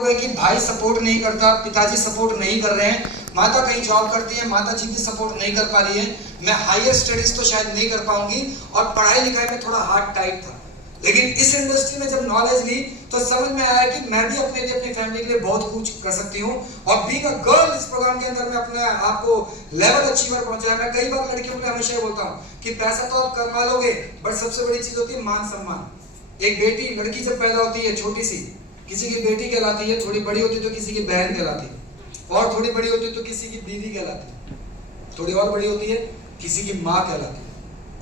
कि भाई सपोर्ट नहीं करता, पिताजी सपोर्ट नहीं कर रहे हैं, माता कहीं जॉब करती है, माता जी भी सपोर्ट नहीं कर पा रही है, मैं हायर स्टडीज तो शायद नहीं कर पाऊंगी और पढ़ाई लिखाई में थोड़ा हार्ड टाइट था। लेकिन इस इंडस्ट्री में जब नॉलेज ली तो समझ में आया कि मैं भी अपने लिए, अपनी फैमिली के लिए बहुत कुछ कर सकती हूँ। और बीइंग अ गर्ल इस प्रोग्राम के अंदर मैं अपने आप को लेवल अचीवर पहुंचाया। मैं कई बार लड़कियों को हमेशा बोलता हूँ कि पैसा तो आप कमा लोगे, बट सबसे बड़ी चीज होती है मान सम्मान। एक बेटी, लड़की जब पैदा होती है छोटी सी, किसी की बेटी कहलाती है, थोड़ी बड़ी होती तो किसी की बहन कहलाती है, और थोड़ी बड़ी होती तो किसी की बीवी कहलाती है, थोड़ी और बड़ी होती है किसी की माँ कहलाती है,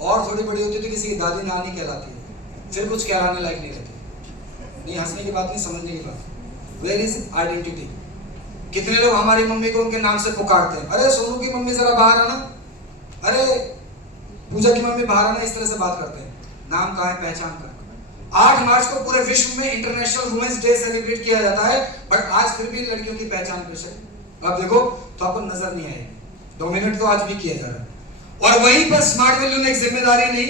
और थोड़ी बड़ी होती है तो किसी की दादी नानी कहलाती है, फिर कुछ कहलाने लायक नहीं रहती। नहीं, हंसने की बात नहीं, समझने की बात। Where is identity? कितने लोग हमारी मम्मी को उनके नाम से पुकारते हैं, अरे सोनू की मम्मी जरा बाहर आना, अरे पूजा की मम्मी बाहर आना, इस तरह से बात करते हैं। नाम कहाँ है, पहचान कहाँ है? 8 मार्च को पूरे विश्व में इंटरनेशनल वुमेन्स डे सेलिब्रेट किया जाता है, बट आज फिर भी लड़कियों की पहचान पेश है। आप देखो तो आपको नजर नहीं आएगी। डोमिनेट तो आज भी किया जा रहा है। और वहीं पर स्मार्ट वैल्यू ने एक जिम्मेदारी ली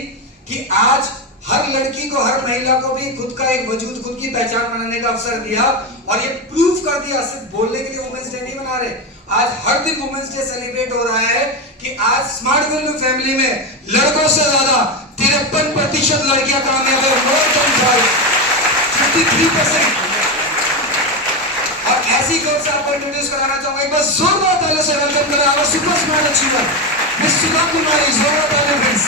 कि आज हर लड़की को, हर महिला को भी खुद का एक वजूद, खुद की पहचान बनाने का अवसर दिया और ये प्रूव कर दिया। सिर्फ बोलने के लिए वुमेन्स डे नहीं मना रहे, आज हर दिन वुमेन्स डे सेलिब्रेट हो रहा है कि आज स्मार्ट वैल्यू फैमिली में लड़कों से ज्यादा 53% लड़कियां कामयाब है, मोर देन 53%। और ऐसी गर्ल्स आपको इंट्रोड्यूस कराना चाहूंगा। एक बार जोरदार तालियों से वेलकम करें our super smart achiever miss Sudha Kumari. जोरदार तालियां please.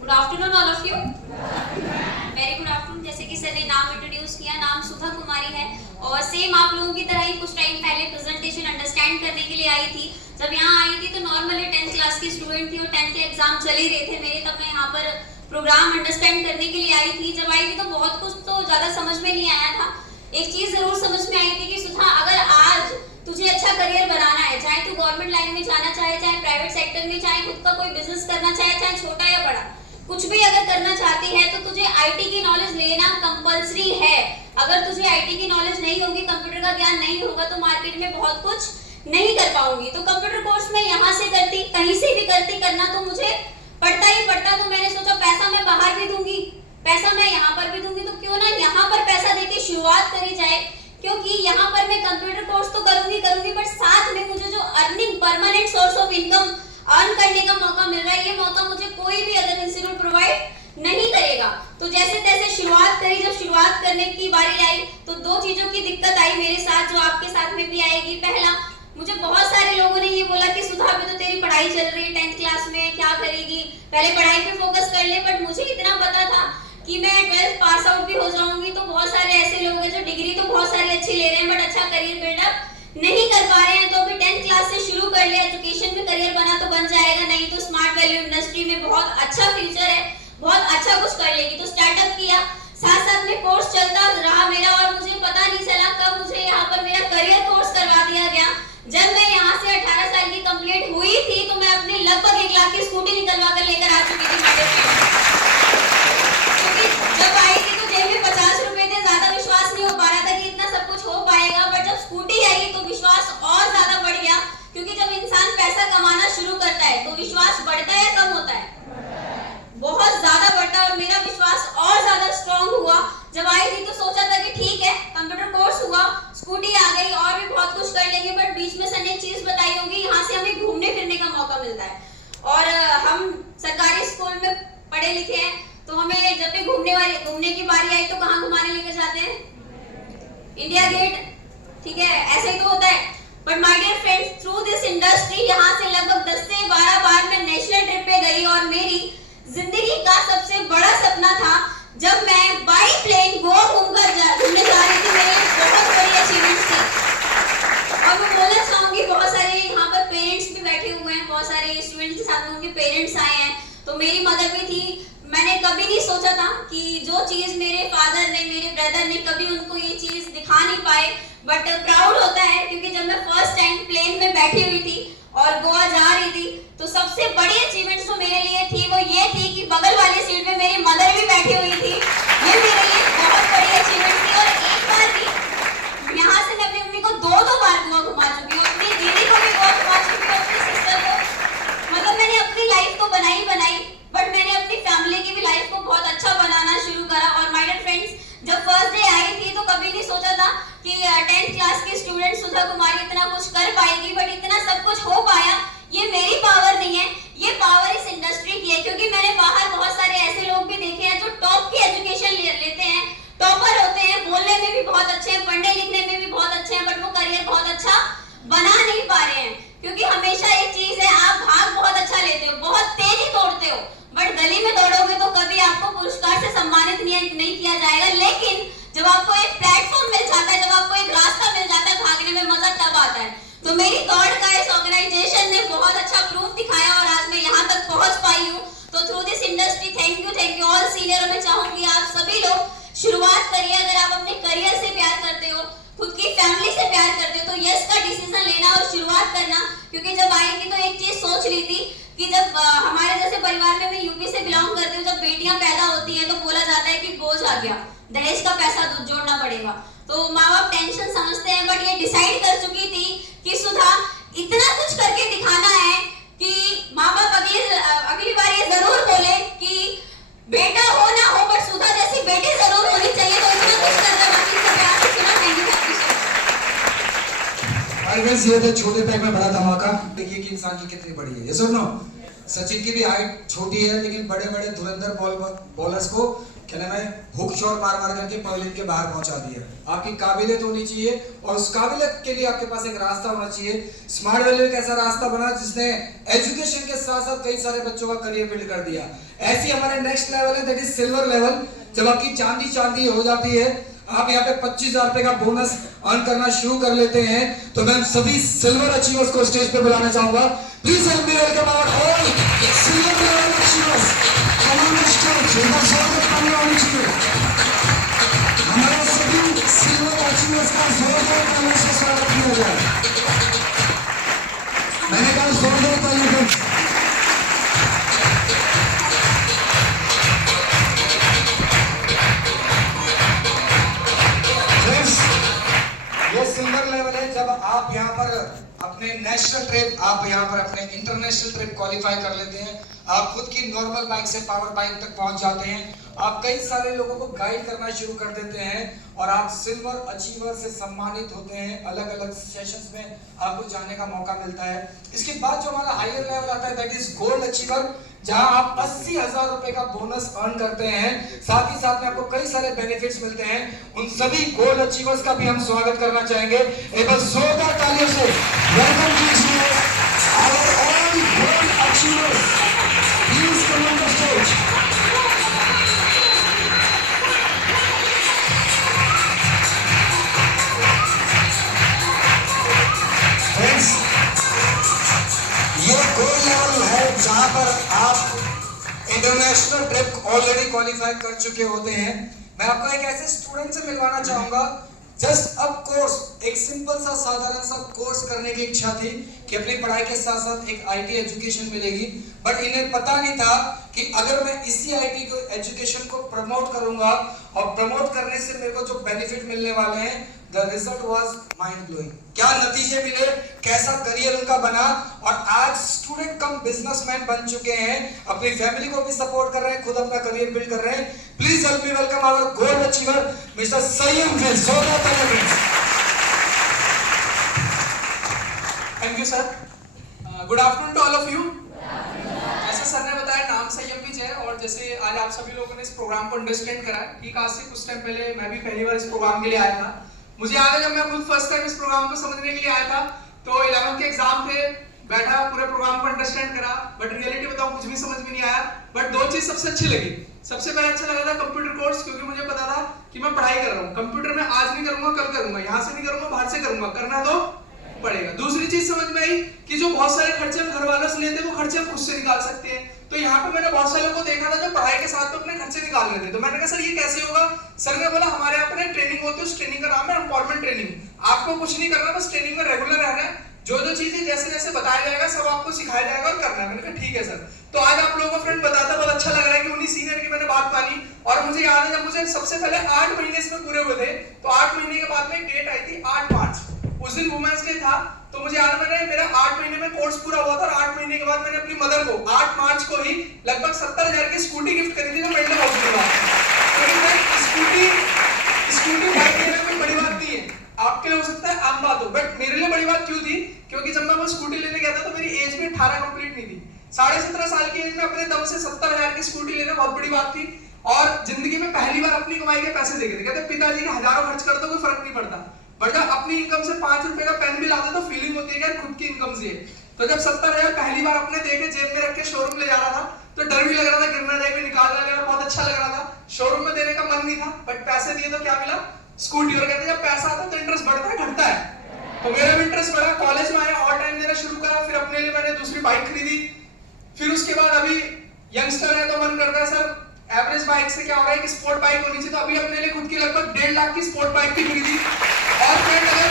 Good afternoon all of you. Very good afternoon. जैसे कि सर ने नाम इंट्रोड्यूस किया, नाम सुधा कुमारी है और सेम आप लोगों की तरह ही कुछ टाइम पहले प्रेजेंटेशन अंडरस्टैंड करने के लिए आई थी। जब यहाँ आई थी तो नॉर्मली 10th क्लास की स्टूडेंट थी और 10th के एग्जाम चल ही रहे थे मेरे, तब मैं यहाँ पर प्रोग्राम अंडरस्टैंड करने के लिए आई थी। जब आई थी तो बहुत कुछ तो ज़्यादा समझ में नहीं आया था। एक चीज़ ज़रूर समझ में आई थी कि सुधा, अगर आज तुझे अच्छा करियर बनाना है, चाहे तू गवर्नमेंट लाइन में जाना चाहे, चाहे प्राइवेट सेक्टर में, चाहे खुद का कोई बिजनेस करना चाहे, चाहे छोटा या बड़ा, कुछ भी अगर करना चाहती है तो तुझे आईटी की नॉलेज लेना कंपलसरी है। अगर तुझे आईटी की नॉलेज नहीं होगी, कंप्यूटर का ज्ञान नहीं होगा तो मार्केट में बहुत कुछ नहीं कर पाऊंगी। तो कंप्यूटर कोर्स में यहाँ से करती, कहीं से भी करती, करना तो मुझे पड़ता ही पड़ता। तो मैंने सोचा पैसा मैं बाहर भी दूंगी, पैसा मैं यहाँ पर भी दूंगी, तो क्यों ना यहाँ पर पैसा देके शुरुआत करी जाए। क्योंकि यहाँ पर मैं कंप्यूटर कोर्स तो करूंगी बट साथ में मुझे जो earning, permanent source of income earn करने का मौका मिल रहा है, ये मौका मुझे कोई भी अदर इंस्टीट्यूट प्रोवाइड नहीं करेगा। तो जैसे तैसे शुरुआत करी। जब शुरुआत करने की बारी आई तो दो चीजों की दिक्कत आई मेरे साथ, जो आपके साथ में भी आएगी। पहला, मुझे बहुत सारे लोगों ने ये बोला कि सुधा, अभी तो तेरी पढ़ाई चल रही है 10th क्लास में, क्या करेगी, पहले पढ़ाई पे फोकस कर ले। बट मुझे इतना पता था कि मैं 12th पास आउट भी हो जाऊंगी। तो बहुत सारे ऐसे लोग हैं जो डिग्री तो बहुत सारी अच्छी ले रहे हैं बट अच्छा करियर बिल्डअप नहीं कर पा रहे हैं। तो अभी 10th क्लास से शुरू कर ले, एजुकेशन में करियर बना तो बन जाएगा, नहीं तो स्मार्ट वैल्यू इंडस्ट्री में बहुत अच्छा फ्यूचर है, बहुत अच्छा कुछ कर लेगी। तो स्टार्टअप किया, साथ साथ में कोर्स चलता रहा मेरा और मुझे पता नहीं चला कब मुझे यहाँ पर मेरा करियर कोर्स करवा दिया गया। जब मैं यहाँ से 18 साल की कंप्लीट हुई थी तो मैं अपनी लगभग 1 लाख की स्कूटी निकलवा कर लेकर आ चुकी थी मेरे पे। क्योंकि जब आई थी तो जेब में 50 रुपए थे, ज्यादा विश्वास नहीं हो पा रहा था कि इतना सब कुछ हो पाएगा। बट जब स्कूटी आई तो विश्वास और ज्यादा बढ़ गया, क्योंकि जब इंसान पैसा कमाना शुरू करता है तो विश्वास बढ़ता है या कम होता है? बहुत ज्यादा बढ़ता है। और मेरा विश्वास और ज्यादा स्ट्रॉन्ग हुआ। जब आई थी तो सोचा था कि ठीक है, कंप्यूटर कोर्स हुआ, स्कूटी आ गई, और भी बहुत कुछ कर लेंगे। बट बीच में सर ने चीज बताई होगी, यहाँ से हमें घूमने फिरने का मौका मिलता है। और हम सरकारी स्कूल में पढ़े लिखे हैं, तो हमें जब भी घूमने की बारी आई तो कहाँ घुमाने लेकर जाते हैं? इंडिया गेट, ठीक है, ऐसे ही तो होता है। But my dear friends, through this industry यहाँ से लगभग 10 से 12 बार मैं नेशनल ट्रिप पे गई। और मेरी जिंदगी का सबसे बड़ा सपना था जब मैं बाई प्लेन गोवा घूमने जा रही थी। मेरे बहुत बड़ी अचीवमेंट थी। और मैं बोलना चाहूंगी, बहुत सारे यहाँ पर पेरेंट्स भी बैठे हुए हैं, बहुत सारे स्टूडेंट्स के साथ में उनके पेरेंट्स आए हैं, तो मेरी मदर भी थी। मैंने कभी नहीं सोचा था कि जो चीज मेरे फादर ने, मेरे ब्रदर ने, कभी उनको ये चीज दिखा नहीं पाए। बट प्राउड होता है, क्योंकि जब मैं फर्स्ट टाइम प्लेन में बैठी हुई थी और गोवा जा रही थी तो सबसे बड़ी अचीवमेंट जो मेरे लिए थी वो ये थी कि बगल वाली सीट पे मेरी मदर भी बैठी हुई थी। ये मेरे लिए बहुत बड़ी अचीवमेंट थी। और एक बार भी यहाँ से मैं अपनी मम्मी को 2 बार गोवा घुमा चुकी हूँ, अपनी दीदी को भी गोवा घुमा चुकी हूँ, अपनी सिस्टर को। मतलब मैंने अपनी लाइफ को बनाई, बट मैंने अपनी फैमिली की भी लाइफ को बहुत अच्छा बनाना शुरू करा। और माय डियर 10th क्लास की स्टूडेंट सुधा कुमारी इतना कुछ कर पाएगी, बट इतना सब कुछ हो पाया ये मेरी पावर नहीं है, ये पावर इस इंडस्ट्री की है। क्योंकि मैंने बाहर बहुत सारे ऐसे लोग भी देखे हैं जो टॉप की एजुकेशन लेते हैं, टॉपर होते हैं, बोलने में भी बहुत अच्छे हैं, पढ़ने लिखने में भी बहुत अच्छे हैं, बट वो करियर बहुत अच्छा बना नहीं पा रहे हैं। क्योंकि हमेशा एक चीज है, आप भाग बहुत अच्छा लेते हो, बहुत तेजी दौड़ते हो, बट गली में दौड़ोगे तो कभी आपको पुरस्कार से सम्मानित नहीं किया जाएगा। लेकिन जब आपको एक प्लेटफॉर्म मिल जाता है, जब आपको एक रास्ता मिल जाता है, भागने में मजा तब आता है। तो मेरी दौड़ का इस ऑर्गेनाइजेशन ने बहुत अच्छा प्रूफ दिखाया और आज मैं यहाँ तक पहुँच पाई हूँ। तो through this industry thank you all senior. मैं चाहूंगी आप सभी लोग शुरुआत करिए। अगर आप अपने करियर से प्यार करते हो, खुद की फैमिली से प्यार करते हो, तो यस का डिसीजन लेना और शुरुआत करना। क्योंकि जब आई थी तो एक चीज सोच ली थी कि जब हमारे जैसे परिवार में, मैं यूपी से बिलोंग करती हूँ, जब बेटियां पैदा होती हैं तो बोला जाता है कि बोझ आ गया, दहेज का पैसा जोड़ना पड़ेगा। तो माँ बाप टेंशन समझते हैं, बट ये डिसाइड कर चुकी थी कि सुधा इतना कुछ करके दिखाना है कि माँ बाप अगली बार ये जरूर बोले कि बेटा हो ना हो, बट सुधा जैसी बेटी जरूर होनी चाहिए। तो इतना कुछ करना बाकी सब प्यार से सुना। थैंक यू गाइस, ये थे छोटे पैक में बड़ा धमाका। देखिए कि इंसान की कितनी बड़ी है। ये सुनो, सचिन की भी हाइट छोटी है, लेकिन बड़े बड़े धुरंधर बॉलर्स को क्या नाम है, हुक शॉट मार मार करके पवेलियन के बाहर पहुंचा दिया। आपकी काबिलियत होनी चाहिए और उस काबिलियत के लिए आपके पास एक रास्ता होना चाहिए। स्मार्ट वैल्यू एक ऐसा रास्ता बना जिसने एजुकेशन के साथ साथ कई सारे बच्चों का करियर बिल्ड कर दिया। ऐसी हमारे नेक्स्ट लेवल है, दैट इज सिल्वर लेवल। जब आपकी चांदी हो जाती है, आप यहाँ पे 25,000 रुपए का बोनस अर्न करना शुरू कर लेते हैं, तो मैं सभी सिल्वर अचीवर्स को स्टेज पे बुलाना चाहूंगा। Please help me welcome our all silver level achievers. हमारे सभी सिल्वर अचीवर्स का जोरदार तालियों से स्वागत किया जाए। मैंने कहा जोरदार तालियों से। ये सिल्वर लेवल है। जब आप यहाँ पर अपने नेशनल ट्रिप, आप यहाँ पर अपने इंटरनेशनल ट्रिप क्वालिफाई कर लेते हैं, आप खुद की नॉर्मल बाइक से पावर बाइक तक पहुंच जाते हैं, आप कई सारे लोगों को गाइड करना शुरू कर देते हैं और आप सिल्वर अचीवर से सम्मानित होते हैं। अलग अलग सेशंस में आपको जाने का मौका मिलता है। इसके बाद जो हमारा हायर लेवल आता है, दैट इज गोल्ड अचीवर, जहां आप 80,000 रुपए का बोनस अर्न करते हैं। साथ ही साथ में आपको कई सारे बेनिफिट्स मिलते हैं। उन सभी गोल्ड अचीवर्स का भी हम स्वागत करना चाहेंगे। एक बार जोरदार तालियों से वेलकम कीजिए our all gold achievers. Please come on the stage. Friends, ये गोल्ड लेवल है जहां पर आप इंटरनेशनल ट्रिप ऑलरेडी क्वालिफाई कर चुके होते हैं। मैं आपको एक ऐसे स्टूडेंट से मिलवाना चाहूंगा, जस्ट अब कोर्स, एक सिंपल सा साधारण सा कोर्स करने की इच्छा थी कि अपनी पढ़ाई के साथ साथ एक आईटी एजुकेशन मिलेगी, बट इन्हें पता नहीं था कि अगर मैं इसी आईटी को एजुकेशन को प्रमोट करूंगा और प्रमोट करने से मेरे को जो बेनिफिट मिलने वाले हैं, the result was mind blowing. क्या नतीजे मिले, कैसा करियर उनका बना, और आज स्टूडेंट कम बिजनेसमैन बन चुके हैं, अपनी फैमिली को भी सपोर्ट कर रहे हैं, खुद अपना करियर बिल्ड कर रहे हैं। Please help me welcome our gold achiever mister Sayyam friends. Thank you sir. Good afternoon to all of you. जैसे सर ने बताया, नाम सय्यम विजय है और जैसे आज आप सभी लोगों ने इस प्रोग्राम को अंडरस्टैंड करा, ठीक आज से कुछ टाइम पहले मैं भी पहली बार इस प्रोग्राम के लिए आया था। मुझे याद है जब मैं खुद फर्स्ट टाइम इस प्रोग्राम को समझने के लिए आया था, तो 11th के एग्जाम थे, बैठा पूरे प्रोग्राम को अंडरस्टैंड करा, बट रियलिटी बताऊं कुछ भी समझ में नहीं आया। बट दो चीज सबसे अच्छी लगी। सबसे पहले अच्छा लगा था कंप्यूटर कोर्स, क्योंकि मुझे पता था कि मैं पढ़ाई कर रहा हूँ, कंप्यूटर में आज नहीं करूंगा कल करूंगा, यहाँ से नहीं करूंगा बाहर से करूंगा, करना तो पड़ेगा। दूसरी चीज समझ में आई कि जो बहुत सारे खर्चे हम घर वालों से लेते हैं, वो खर्चे हम खुद से निकाल सकते हैं। तो यहाँ पे मैंने बहुत सारे लोगों को देखा था जो पढ़ाई के साथ में अपने खर्चे निकाल रहे थे। तो मैंने कहा सर ये कैसे होगा? सर ने बोला हमारे यहाँ पे ट्रेनिंग होती है, उस ट्रेनिंग का नाम है एम्पावरमेंट ट्रेनिंग। आपको कुछ नहीं करना, बस ट्रेनिंग में रेगुलर रहना है, जो चीजें जैसे जैसे बताया जाएगा सब आपको सिखाया जाएगा और करना है। मैंने कहा ठीक है सर। तो आज आप लोगों को फ्रेंड बताता बहुत अच्छा लग रहा है कि उन्हीं सीनियर की मैंने बात मानी। और मुझे याद है जब मुझे सबसे पहले 8 महीने इसमें पूरे हुए थे, तो 8 महीने के बाद में एक डेट आई थी 8 मार्च, उस दिन वुमेन्स डे था। तो मुझे याद है मेरा 8 महीने में कोर्स पूरा हुआ था और 8 महीने के बाद मैंने अपनी मदर को 8 मार्च को ही लगभग 70,000 की स्कूटी गिफ्ट करी थी, जो मेंटल हॉस्पिटल में। स्कूटी बाइक लेना कोई बड़ी बात नहीं है। आप 17.5 साल की एज में अपने दम से 70,000 की स्कूटी लेना बहुत बड़ी बात थी और जिंदगी में पहली बार अपनी कमाई के पैसे देखे थे। कहते पिताजी के हजारों खर्च कर दो कोई फर्क नहीं पड़ता, बट जब अपनी इनकम से 5 रुपए का पेन भी लाते तो फीलिंग होती है कि खुद की इनकम से। तो जब 70,000 पहली बार अपने देके जेब में रख के शोरूम ले जा रहा था तो डर भी लग रहा था गिरना जाए, कोई निकाल ना ले, और बहुत अच्छा लग रहा था। शोरूम में देने का मन नहीं था, बट पैसे दिए तो क्या मिला? स्कूटी। और कहते जब पैसा आता है तो इंटरेस्ट बढ़ता है घटता है, तो मेरा भी इंटरेस्ट बढ़ा। कॉलेज में आया और टाइम देना शुरू करा, फिर अपने लिए मैंने दूसरी बाइक खरीदी। फिर उसके बाद अभी यंगस्टर है तो मन करता है सर एवरेज बाइक से क्या होगा, एक स्पोर्ट बाइक होनी चाहिए, तो अभी अपने लिए खुद की लगभग 1.5 लाख की स्पोर्ट बाइक भी खरीदी। और फिर अगर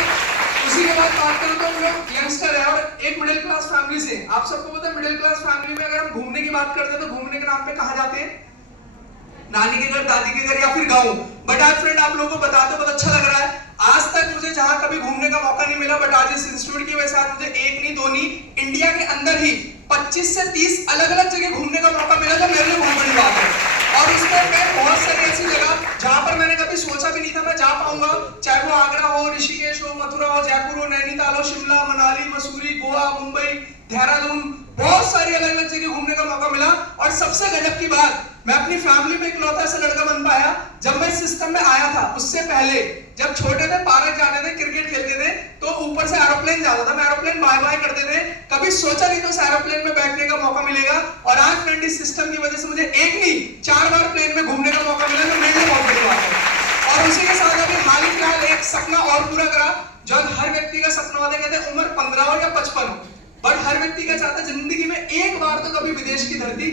उसी के बाद बात करूं तो हम लोग यंगस्टर है और एक मिडिल क्लास फैमिली से। आप सबको पता है मिडिल क्लास फैमिली में अगर हम घूमने की बात करते हैं तो घूमने के नाम पे कहां जाते हैं? नानी के घर, दादी के घर या फिर गाँव। बट आज फ्रेंड आप लोगों को बताते बहुत अच्छा लग रहा है, आज तक मुझे जहां कभी घूमने का मौका नहीं मिला, बट आज इस इंस्टीट्यूट की वजह से आज मुझे एक नहीं दो नहीं, इंडिया के अंदर ही 25 से 30 अलग अलग जगह घूमने का मौका मिला, जो मेरे लिए बहुत बड़ी बात है। और उसमें मैं बहुत सारी ऐसी जगह जहां पर मैंने कभी सोचा भी नहीं था मैं जा पाऊंगा, चाहे वो आगरा हो, ऋषिकेश हो, मथुरा हो, जयपुर हो, नैनीताल हो, शिमला, मनाली, मसूरी, गोवा, मुंबई, देहरादून, बहुत सारी अलग अलग जगह घूमने का मौका मिला। और सबसे गजब की बात, मैं अपनी फैमिली में इकलौता ऐसा लड़का बन पाया जब मैं इस सिस्टम में आया था। उससे पहले जब छोटे थे, पार्क जाते थे, क्रिकेट खेलते थे, तो ऊपर से एरोप्लेन जाता था, मैं एरोप्लेन बाय बाय करते थे, कभी सोचा नहीं तो एरोप्लेन में बैठने का मौका मिलेगा। और आज फ्रेंड इस सिस्टम की वजह से मुझे एक नहीं 4 बार प्लेन में घूमने का मौका मिला, तो मेरे लिए बहुत बड़ी बात है। और उसी के साथ अभी हाल ही फिलहाल एक सपना और पूरा करा, जो हर व्यक्ति का सपना होता है, कहते हैं उम्र 15 हो या 55 हो, बट हर व्यक्ति का चाहता है जिंदगी में एक बार तो कभी विदेश की धरती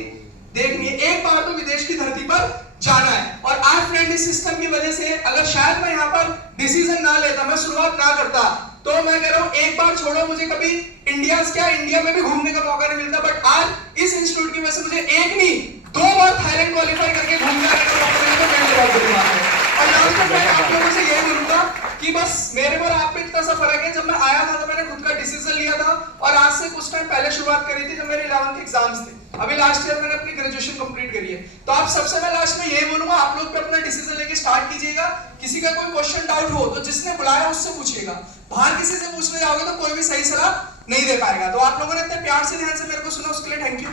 देखनी है, एक बार तो विदेश की धरती पर जाना है। और आज फ्रेंड इस सिस्टम की वजह से अगर शायद मैं यहाँ पर डिसीजन ना लेता, मैं शुरुआत ना करता, तो मैं कह रहा हूँ एक बार छोड़ो मुझे कभी इंडिया में भी घूमने का मौका नहीं मिलता, बट आज इस इंस्टीट्यूट की वजह से मुझे एक नहीं 2 बार थाईलैंड क्वालिफाई करके घूमने आने का मौका मिला, तो मेरे लिए बहुत बड़ी बात है। और लास्ट में मैं आप लोगों से यही बोलूंगा कि बस मेरे और आप में इतना सा फर्क है, जब मैं आया था तो मैंने खुद का डिसीजन लिया था, और आज से कुछ टाइम पहले शुरुआत करी थी जब मेरे 11th के एग्जाम्स थे। अभी लास्ट ईयर मैंने अपनी ग्रेजुएशन कंप्लीट करी है। तो आप सबसे मैं लास्ट में यही बोलूंगा, आप लोग भी अपना डिसीजन लेके स्टार्ट कीजिएगा। किसी का कोई क्वेश्चन डाउट हो तो जिसने बुलाया उससे पूछिएगा, बाहर किसी से पूछने जाओगे तो कोई भी सही सलाह नहीं दे पाएगा। तो आप लोगों ने इतने प्यार से ध्यान से मेरे को सुना, उसके लिए thank you.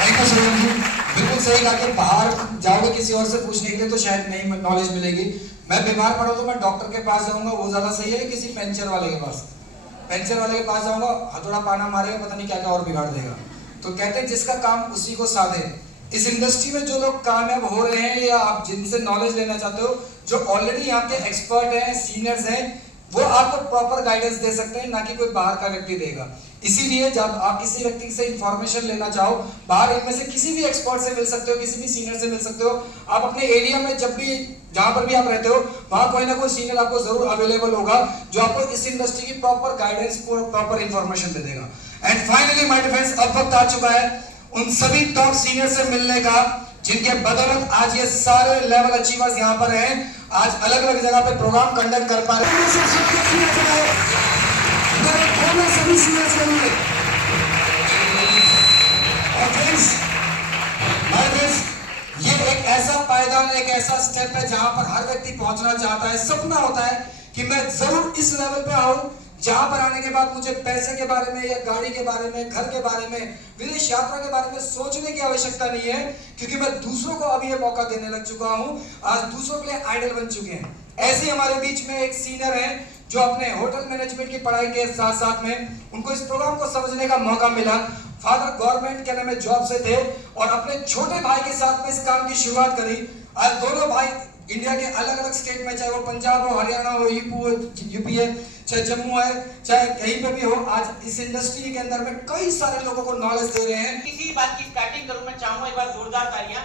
Thank you Surendra ji, बिल्कुल सही कहा कि बाहर जाओगे किसी और से पूछने के लिए तो शायद नहीं नॉलेज मिलेगी। मैं बीमार पड़ा तो मैं डॉक्टर के पास जाऊंगा, वो ज्यादा सही है किसी पेंचर वाले के पास? पेंचर वाले के पास जाऊंगा, हथौड़ा पाना मारेगा, पता नहीं क्या क्या और बिगाड़ देगा। तो कहते हैं जिसका काम उसी को साधे। इस इंडस्ट्री में जो लोग कामयाब हो रहे हैं या आप जिनसे नॉलेज लेना चाहते हो, जो ऑलरेडी यहाँ के एक्सपर्ट हैं, सीनियर्स हैं, वो आपको प्रॉपर गाइडेंस दे सकते हैं, ना कि कोई बाहर का व्यक्ति देगा। इसीलिए जब आप किसी व्यक्ति से इंफॉर्मेशन लेना चाहो, बाहर इनमें से किसी भी एक्सपर्ट से मिल सकते हो, किसी भी सीनियर से मिल सकते हो। आप अपने एरिया में जब भी जहां पर भी आप रहते हो वहां कोई ना कोई सीनियर आपको जरूर अवेलेबल होगा जो आपको इस इंडस्ट्री की प्रॉपर गाइडेंस, प्रॉपर इंफॉर्मेशन दे देगा। एंड फाइनली माय डियर, अब वक्त आ चुका है उन सभी टॉप सीनियर से मिलने का जिनके बदौलत आज ये सारे लेवल अचीवर्स यहाँ पर हैं, आज अलग अलग जगह पे प्रोग्राम कंडक्ट कर पा रहे हैं। सभी सीनियर्स के लिए ये एक ऐसा पायदान, एक ऐसा स्टेप है जहां पर हर व्यक्ति पहुंचना चाहता है। सपना होता है कि मैं जरूर इस लेवल पे आऊं जहां पर आने के बाद मुझे पैसे के बारे में या गाड़ी के बारे में, घर के बारे में, विदेश यात्रा के बारे में सोचने की आवश्यकता नहीं है, क्योंकि मैं दूसरों को अभी ये मौका देने लग चुका हूं। आज दूसरों के लिए आइडल बन चुके हैं। ऐसे ही हमारे बीच में एक सीनियर है जो अपने होटल मैनेजमेंट की पढ़ाई के साथ साथ में उनको इस प्रोग्राम को समझने का मौका मिला। फादर गवर्नमेंट के नाम जॉब से थे और अपने छोटे भाई के साथ में इस काम की शुरुआत करी। आज दोनों भाई इंडिया के अलग अलग स्टेट में, चाहे वो पंजाब हो, हरियाणा हो, यूपी है, चाहे जम्मू है, चाहे कहीं पे भी हो, आज इस इंडस्ट्री के अंदर में कई सारे लोगों को नॉलेज दे रहे हैं। किसी बात की स्टार्टिंग करूं, मैं चाहूंगा एक बार जोरदार तालियां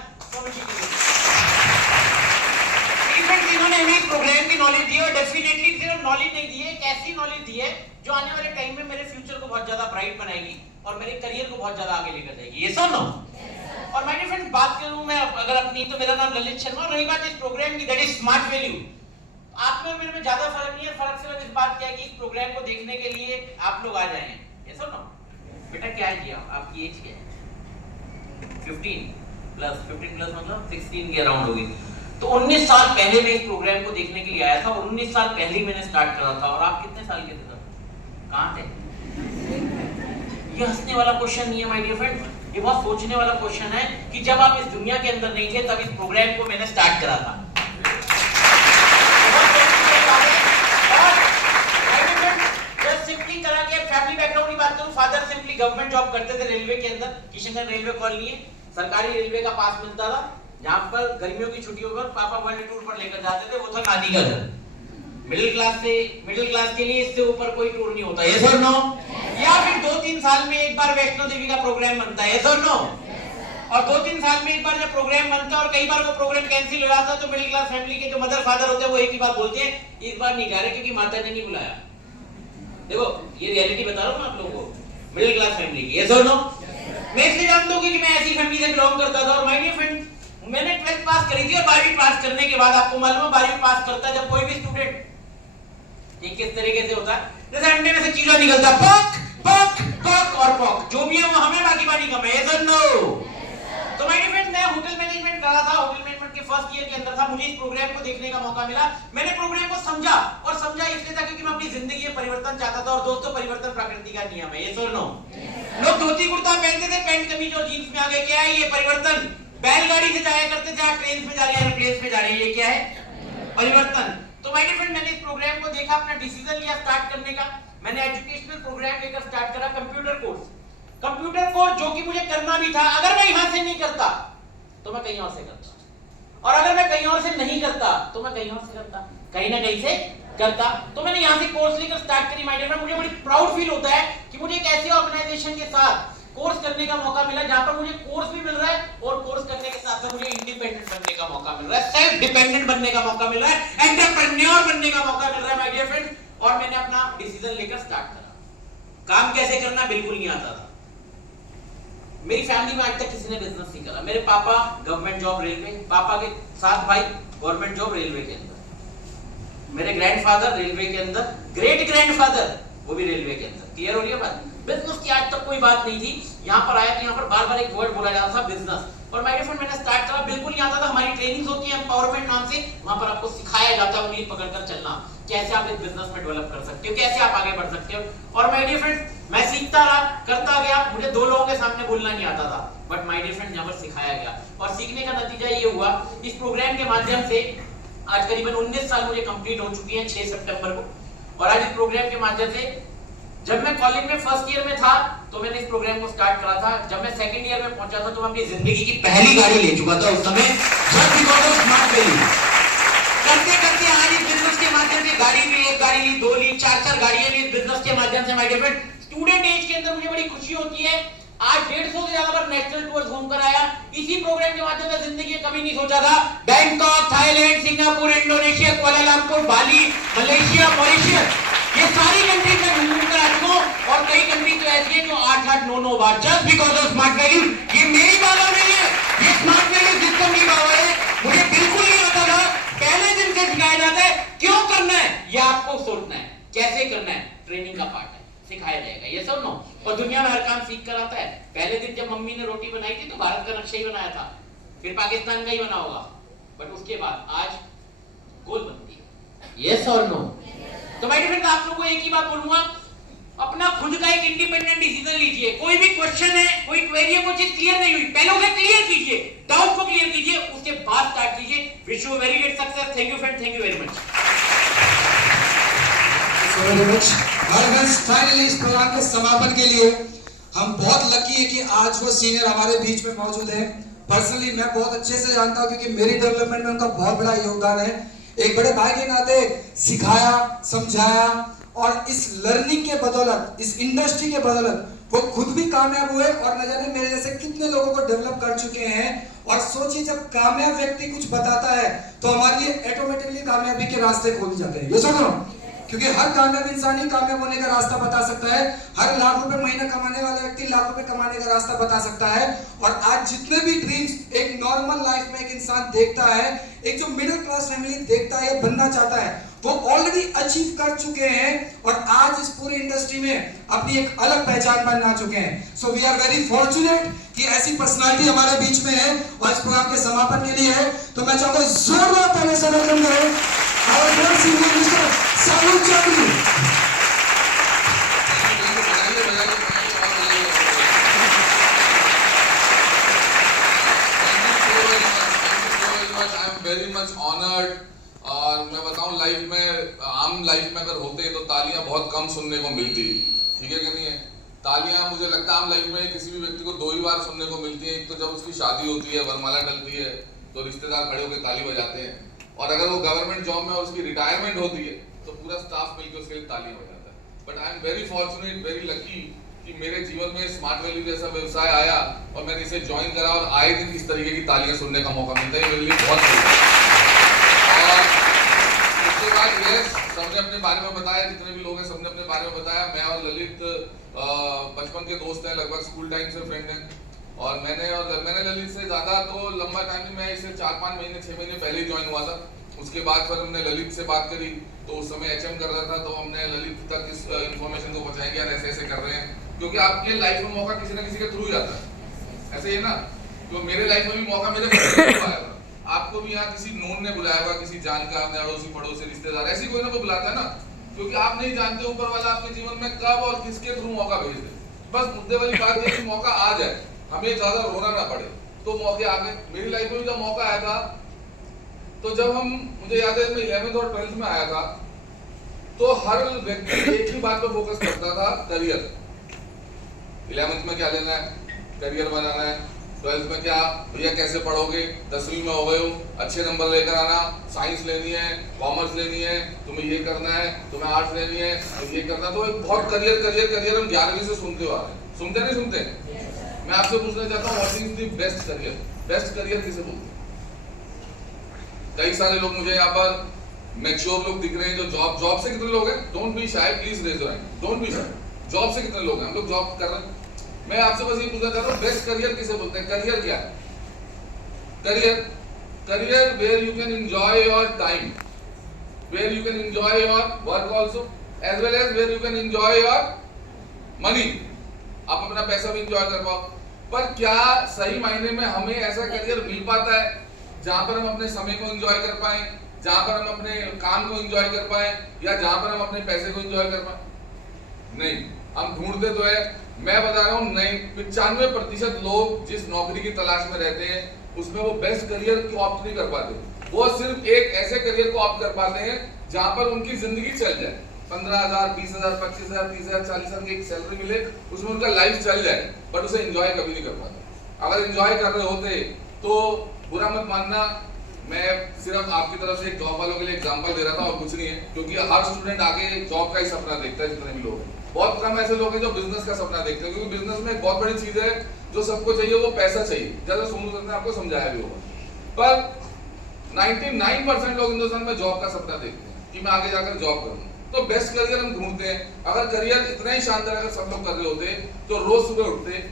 जिन्होंने हमें प्रोग्राम की नॉलेज दी, और डेफिनेटली सिर्फ नॉलेज नहीं दी है, एक ऐसी नॉलेज दी है जो आने वाले टाइम में मेरे फ्यूचर को बहुत ज्यादा ब्राइट बनाएगी और मेरे करियर को बहुत ज्यादा आगे लेकर जाएगी। ये सब ना। और माय डियर फ्रेंड, बात करूं मैं अगर अपनी, तो मेरा नाम ललित शर्मा। रही बात इस प्रोग्राम की, दैट इज स्मार्ट वैल्यू, आप में और मेरे में ज्यादा फर्क नहीं है। फर्क सिर्फ इस बात का है कि इस प्रोग्राम को देखने के लिए आप लोग आ जाए। ये सब ना। बेटा क्या है जी, आपकी एज क्या है? 15 प्लस मतलब 16 के अराउंड होगी। तो 19 साल पहले मैं इस प्रोग्राम को देखने के लिए आया था और 19 साल पहले मैंने स्टार्ट करा था। और आप कितने साल के थे तब? कहाँ थे? ये हंसने वाला क्वेश्चन नहीं है माय डियर फ्रेंड, ये बहुत सोचने वाला क्वेश्चन है कि जब आप इस दुनिया के अंदर नहीं थे तब इस प्रोग्राम को मैंने स्टार्ट करा था। सिंपली करा के फैमिली बैकग्राउंड की बात करूं, फादर सिंपली गवर्नमेंट जॉब करते थे रेलवे के अंदर, किशनगंज रेलवे कॉलोनी है, सरकारी रेलवे का पास मिलता था, जहां पर गर्मियों की छुट्टियों पर पापा वर्ल्ड टूर पर लेकर जाते थे, वो था नानी का घर। मिडिल क्लास के लिए इससे ऊपर कोई टूर नहीं होता, यस और नो? या फिर 2-3 साल में एक बार वैष्णो देवी का प्रोग्राम बनता है, यस और नो? और 2-3 साल में एक बार जब प्रोग्राम बनता है और कई बार वो प्रोग्राम कैंसिल हो जाता है तो मिडिल क्लास फैमिली के जो मदर फादर होते हैं वो एक ही बात बोलते हैं, इस बार नहीं जा रहे क्योंकि माता ने नहीं बुलाया। देखो ये रियलिटी बता रहा हूं मैं आप लोगों को, मिडिल क्लास फैमिली की, यस और नो? मैं इसलिए जानता हूं कि मैं ऐसी फैमिली से बिलोंग करता था। और माय डियर फ्रेंड, मैंने 12th पास करी थी और 12वीं पास करने के बाद आपको मालूम है 12वीं पास करता जब कोई भी स्टूडेंट ये किस तरीके से होता है, जैसे अंडे में से कीड़ा निकलता, पक पक पक और पक, जो भी है वो हमें, बाकी पानी कम है, यस और नो? तो माय डियर फ्रेंड, मैं होटल मैनेजमेंट कर रहा था, होटल मैनेजमेंट के फर्स्ट ईयर के अंदर था, मुझे इस प्रोग्राम को देखने का मौका मिला। मैंने प्रोग्राम को समझा और समझा इसलिए था क्योंकि मैं अपनी जिंदगी में परिवर्तन चाहता था। और दोस्तों, परिवर्तन प्रकृति का नियम है, यस और नो? लोग धोती कुर्ता पहनते थे, पैंट कमीज और जींस में आ गए, क्या है ये परिवर्तन? बैलगाड़ी से जाया करते थे, ट्रेन में जा रहे हैं, एरोप्लेन में जा रहे हैं, ये क्या है? परिवर्तन। तो माय डियर फ्रेंड, मैंने इस प्रोग्राम को देखा, अपना डिसीजन लिया स्टार्ट करने का। मैंने एजुकेशनल प्रोग्राम लेकर स्टार्ट करा, कंप्यूटर कोर्स जो कि मुझे करना भी था। अगर मैं यहां से नहीं करता तो मैं कहीं और से करता, और अगर मैं कहीं और से नहीं करता तो मैं कहीं और से करता, कहीं ना कहीं से करता। तो मैंने यहां से कोर्स लेकर स्टार्ट करी माय डियर फ्रेंड। मुझे बड़ी प्राउड फील होता है कि मुझे एक ऐसी ऑर्गेनाइजेशन के साथ कोर्स करने का मौका मिला जहां पर मुझे कोर्स भी मिल रहा है और कोर्स करने के साथ साथ मुझे इंडिपेंडेंट बनने का मौका मिल रहा है, सेल्फ डिपेंडेंट बनने का मौका मिल रहा है, एंटरप्रेन्योर बनने का मौका मिल रहा है माय डियर फ्रेंड। और मैंने अपना डिसीजन लेकर स्टार्ट करा। काम कैसे करना बिल्कुल नहीं आता था। मेरी फैमिली में आज तक किसी ने बिजनेस नहीं करा। मेरे पापा गवर्नमेंट जॉब रेलवे, पापा के 7 भाई गवर्नमेंट जॉब रेलवे के अंदर, मेरे ग्रैंडफादर रेलवे के अंदर, ग्रेट ग्रैंडफादर वो भी रेलवे के अंदर। क्लियर हो रही है बात? बिजनेस की आज तक कोई बात नहीं थी। यहाँ पर आया तो यहाँ पर बार बार एक वर्ड बोला जाता था, बिजनेस। और माय डियर फ्रेंड, मैंने स्टार्ट करा, बिल्कुल नहीं आता था। हमारी ट्रेनिंग्स होती है एम्पावरमेंट नाम से, वहां पर आपको सिखाया जाता है उंगली पकड़कर चलना, कैसे आप इस बिजनेस में डेवलप कर सकते हो, कैसे आप आगे बढ़ सकते हो। और माय डियर फ्रेंड, मैं सीखता रहा, करता गया। मुझे 2 लोगों के सामने बोलना नहीं आता था, बट माय डियर फ्रेंड यहाँ पर सिखाया गया और सीखने का नतीजा ये हुआ, इस प्रोग्राम के माध्यम से आज करीबन 19 साल मुझे कंप्लीट हो चुकी है 6 सितंबर को। और आज इस प्रोग्राम के माध्यम से, जब मैं कॉलेज में फर्स्ट ईयर में था तो मैंने इस प्रोग्राम को स्टार्ट करा था। जब मैं सेकंड ईयर में पहुंचा था तो मैं अपनी जिंदगी की पहली गाड़ी ले चुका था उस समय, just because of smart value. करते करते आज इस बिजनेस के माध्यम से गाड़ी ली, 1 गाड़ी ली, 2 ली, 4 गाड़ियां ली इस बिजनेस के माध्यम से my dear friend. Student age के अंदर मुझे बड़ी खुशी होती है। आज 150 से ज्यादा बार नेशनल टूर घूमकर आया। इसी प्रोग्राम के माध्यम से जिंदगी में कभी नहीं सोचा था Bangkok, Thailand, Singapore, Indonesia, Kuala Lumpur, Bali, Malaysia, Mauritius, ये सारी कंट्रीज में घूमकर आ चुका हूं। और कई कंट्रीज तो ऐसी हैं जो 8-8, 9-9 बार, just because of smart value. ये मेरी पावर नहीं है, ये स्मार्ट वैल्यू सिस्टम की पावर है। मुझे बिल्कुल नहीं आता था, पहले दिन से सिखाया जाता है क्यों करना है, ये आपको सोचना है, कैसे करना है, ट्रेनिंग का पार्ट है, सिखाया जाएगा, ये सब नो। और दुनिया में हर काम सीख कर आता है। पहले दिन जब मम्मी ने रोटी बनाई थी तो भारत का नक्शा ही बनाया था, फिर पाकिस्तान का ही बना होगा, बट उसके बाद आज गोल बनती है, यस और नो? तो माय डियर फ्रेंड्स, आप लोगों को एक ही बात बोलूंगा, अपना खुद का एक इंडिपेंडेंट डिसीजन लीजिए। कोई भी क्वेश्चन है, कोई क्वेरी है, कोई चीज क्लियर नहीं हुई, पहले उसे क्लियर कीजिए, डाउट को क्लियर कीजिए, उसके बाद स्टार्ट कीजिए। Wish you very great success. Thank you friend, thank you very much. Finally इस प्रोग्राम के समापन के लिए हम बहुत लकी है कि आज वो सीनियर हमारे बीच में मौजूद है। पर्सनली मैं बहुत अच्छे से जानता हूं क्योंकि मेरी डेवलपमेंट में उनका बहुत बड़ा योगदान है। एक बड़े भाई के नाते सिखाया, समझाया और इस लर्निंग के बदौलत, इस इंडस्ट्री के बदौलत वो खुद भी कामयाब हुए और न जाने मेरे जैसे कितने लोगों को डेवलप कर चुके हैं। और सोचिए, जब कामयाब व्यक्ति कुछ बताता है तो हमारे लिए ऑटोमेटिकली कामयाबी के रास्ते खोल जाते हैं, ये सुनो। क्योंकि हर कामयाब इंसान ही कामयाब होने का रास्ता बता सकता है। हर लाख रुपए महीना कमाने वाला व्यक्ति लाख रुपए कमाने का रास्ता बता सकता है। और आज जितने भी ड्रीम्स एक नॉर्मल लाइफ में एक इंसान देखता है, एक जो मिडिल क्लास फैमिली देखता है या बनना चाहता है, वो ऑलरेडी अचीव कर चुके हैं और आज इस पूरी इंडस्ट्री में अपनी एक अलग पहचान बना चुके हैं। So we are very fortunate कि ऐसी पर्सनालिटी हमारे बीच में है और इस प्रोग्राम के समापन के लिए है। तो मैं चाहूंगा जोरदार पहले से वेलकम करें our great senior Mr. Sahul Chaudhary. Very much honoured. और मैं बताऊं लाइफ में, आम लाइफ में अगर होते तो तालियां बहुत कम सुनने को मिलती, ठीक है कि नहीं है? तालियां मुझे लगता है आम लाइफ में किसी भी व्यक्ति को 2 ही बार सुनने को मिलती है। एक तो जब उसकी शादी होती है, वरमाला डलती है, तो रिश्तेदार खड़े होकर ताली बजाते हैं, और अगर वो गवर्नमेंट जॉब में और उसकी रिटायरमेंट होती है तो पूरा स्टाफ मिलकर उसके लिए तालियां बजाता है। But I am very fortunate, very lucky कि मेरे जीवन में स्मार्ट वैल्यू जैसा व्यवसाय आया और मैंने इसे ज्वाइन करा, और आए दिन इस तरीके की तालियां सुनने का मौका मिलता है, मेरे लिए बहुत और उसके बाद यस, सबने अपने बारे में बताया, जितने भी लोग हैं सबने अपने बारे में बताया। मैं और ललित बचपन के दोस्त हैं, लगभग स्कूल टाइम से फ्रेंड हैं, और मैंने ललित से ज़्यादा तो लंबा टाइम नहीं, मैं इसे 4-5 महीने 6 महीने पहले ही ज्वाइन हुआ था। उसके बाद फिर हमने ललित से बात करी, तो उस समय HM कर रहा था, तो हमने ललित तक इस इन्फॉर्मेशन को पहुंचाया कि यार ऐसे ऐसे कर रहे हैं, क्योंकि आपके लाइफ में मौका किसी ना किसी के थ्रू जाता है, ऐसे ही ना। तो मेरे लाइफ में भी मौका मेरे आया, आपको भी यहाँ किसी नोन ने बुलाया होगा, किसी जानकार ने, अड़ोसी पड़ोसी रिश्तेदार, ऐसी कोई ना कोई बुलाता है ना, क्योंकि आप नहीं जानते ऊपर वाला आपके जीवन में कब और किसके थ्रू मौका भेज दे। बस मुद्दे वाली बात है कि मौका आ जाए, हमें ज्यादा रोना ना पड़े, तो मौके आ गए। मेरी लाइफ में भी जब मौका आया था, तो जब मुझे याद है मैं 11th और 12th में आया था, तो हर व्यक्ति एक ही बात पर फोकस करता था, करियर। 11th में क्या लेना है, करियर बनाना है। 12th में क्या, भैया कैसे पढ़ोगे, 10वीं में हो गए हो, अच्छे नंबर लेकर आना, साइंस लेनी है, कॉमर्स लेनी है, तुम्हें ये करना है, तुम्हें आर्ट्स लेनी है, तो ये करना। तो बहुत करियर करियर करियर हम 11वीं से सुनते आ रहे हैं, सुनते नहीं सुनते? मैं आपसे पूछना चाहता हूँ, what is the best career? Best career किसे बोलते हैं? कई सारे लोग मुझे यहाँ पर मैच्योर लोग दिख रहे हैं, जो जॉब से कितने लोग हैं? Don't be shy, please raise your hand. Don't be shy. Job से कितने लोग हैं? हम लोग जॉब कर रहे हैं। मैं आपसे बस ये पूछना चाहता हूँ, बेस्ट करियर किसे बोलते हैं? करियर क्या है? Career where you can enjoy your time, where you can enjoy your work also, as well as where you can enjoy your money. आप अपना पैसा भी एंजॉय कर पाओ। पर क्या सही मायने में हमें ऐसा करियर मिल पाता है जहां पर हम अपने समय को एंजॉय कर पाए, जहां पर हम अपने काम को एंजॉय कर पाए, या जहां पर हम अपने पैसे को एंजॉय कर पाए? नहीं, हम ढूंढते तो है। मैं बता रहा हूँ, नहीं, 95% लोग जिस नौकरी की तलाश में रहते हैं उसमें वो बेस्ट करियर को ऑप्ट नहीं कर पाते। वो सिर्फ एक ऐसे करियर को ऑप्ट कर पाते हैं जहां पर उनकी जिंदगी चल जाए, 15,000, 20,000, 25,000, 30,000, 40,000 की एक सैलरी मिले, उसमें उनका लाइफ चल जाए, बट उसे एंजॉय कभी नहीं कर पाते। अगर एंजॉय कर रहे होते तो बुरा मत मानना, मैं सिर्फ आपकी तरफ से एक जॉब वालों के लिए एग्जांपल दे रहा था और कुछ नहीं है, क्योंकि हर स्टूडेंट आगे जॉब का ही सपना देखता है। जितने भी लोग हैं, बहुत कम ऐसे लोग हैं जो बिजनेस का सपना देखते हैं, क्योंकि बिजनेस में एक बहुत बड़ी चीज है जो सबको चाहिए, वो पैसा चाहिए। जैसा सोनू सर ने आपको समझाया भी होगा, पर 99% लोग हिंदुस्तान में जॉब का सपना देखते हैं कि मैं आगे जाकर जॉब करूँ। तो बेस्ट करियर हम ढूंढते हैं। अगर करियर इतना ही शानदार अगर सब लोग कर रहे होते तो रोज सुबह उठते,